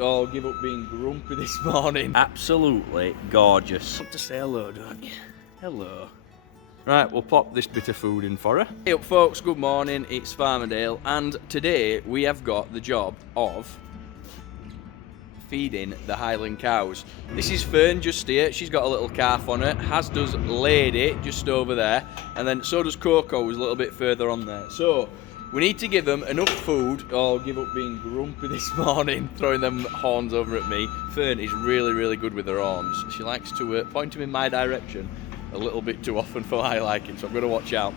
Or give up being grumpy this morning. Absolutely gorgeous. Want to say hello, don't you? Hello. Right, we'll pop this bit of food in for her. Hey up folks, good morning, it's Farmerdale, and today we have got the job of feeding the Highland cows. This is Fern just here, she's got a little calf on her, as does Lady just over there, and then so does Coco, who's a little bit further on there. So, we need to give them enough food, or give up being grumpy this morning, throwing them horns over at me. Fern is really good with her horns. She likes to point them in my direction a little bit too often for my liking, so I'm going to watch out.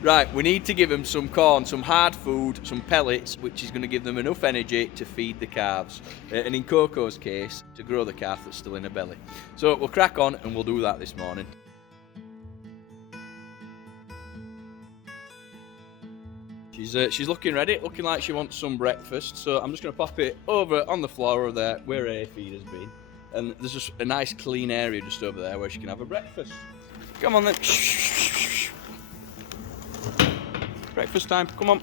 Right, we need to give them some corn, some hard food, some pellets, which is going to give them enough energy to feed the calves. And in Coco's case, to grow the calf that's still in her belly. So we'll crack on and we'll do that this morning. She's looking ready, looking like she wants some breakfast. So I'm just going to pop it over on the floor over there where her feed has been. And there's just a nice clean area just over there where she can have a breakfast. Come on then. Breakfast time, come on.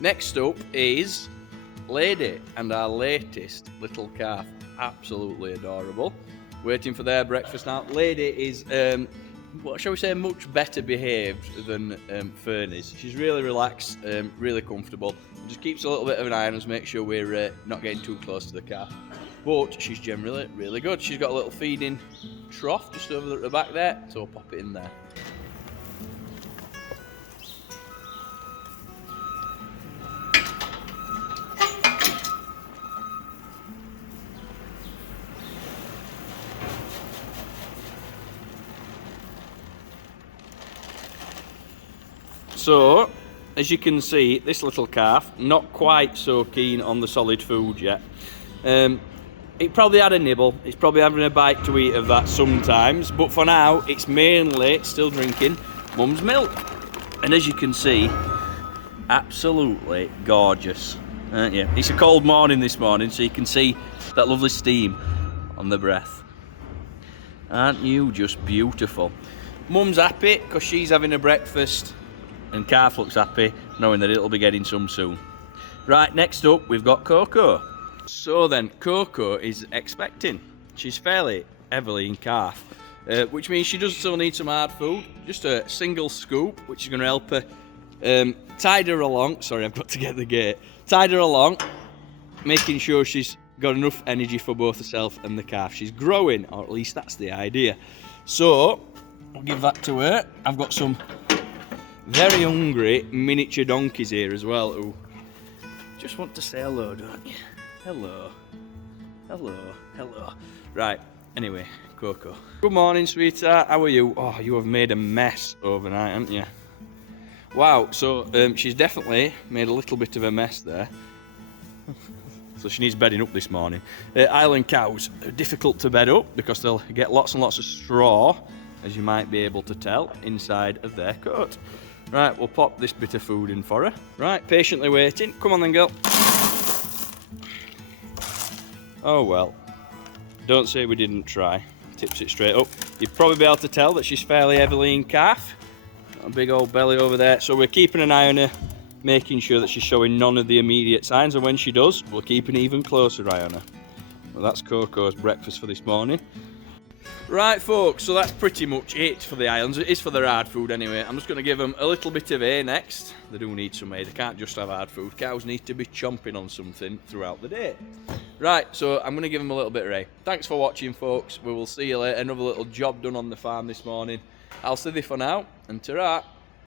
Next up is Lady and our latest little calf. Absolutely adorable. Waiting for their breakfast now. Lady is, what shall we say, much better behaved than Fern is. She's really relaxed, really comfortable. Just keeps a little bit of an eye on us, make sure we're not getting too close to the calf. But she's generally really good. She's got a little feeding trough just over at the back there, so we'll pop it in there. So, as you can see, this little calf, not quite so keen on the solid food yet. It probably had a nibble, it's probably having a bite to eat of that sometimes, but for now, it's mainly still drinking mum's milk. And as you can see, absolutely gorgeous, aren't you? It's a cold morning this morning, so you can see that lovely steam on the breath. Aren't you just beautiful? Mum's happy because she's having a breakfast, and calf looks happy knowing that it'll be getting some soon. Right, next up we've got Coco. So then, Coco is expecting. She's fairly heavily in calf, which means she does still need some hard food. Just a single scoop, which is going to help her tide her along. Sorry, I've got to get the gate. Tide her along, making sure she's got enough energy for both herself and the calf. She's growing, or at least that's the idea. So, I'll give that to her. I've got some very hungry miniature donkeys here as well, who just want to say hello, don't you? Hello. Hello. Hello. Right, anyway, Coco. Good morning, sweetheart. How are you? Oh, you have made a mess overnight, haven't you? Wow, so she's definitely made a little bit of a mess there. So she needs bedding up this morning. Highland cows are difficult to bed up because they'll get lots and lots of straw, as you might be able to tell, inside of their coat. Right, we'll pop this bit of food in for her. Right, patiently waiting. Come on then, girl. Oh well. Don't say we didn't try. Tips it straight up. You'd probably be able to tell that she's fairly heavily in calf. Got a big old belly over there. So we're keeping an eye on her, making sure that she's showing none of the immediate signs. And when she does, we'll keep an even closer eye on her. Well, that's Coco's breakfast for this morning. Right folks, so that's pretty much it for the islands. It is for their hard food anyway. I'm just going to give them a little bit of hay next. They do need some hay, they can't just have hard food. Cows need to be chomping on something throughout the day. Right, so I'm going to give them a little bit of hay. Thanks for watching folks, we will see you later. Another little job done on the farm this morning. I'll see you for now, and ta-ra.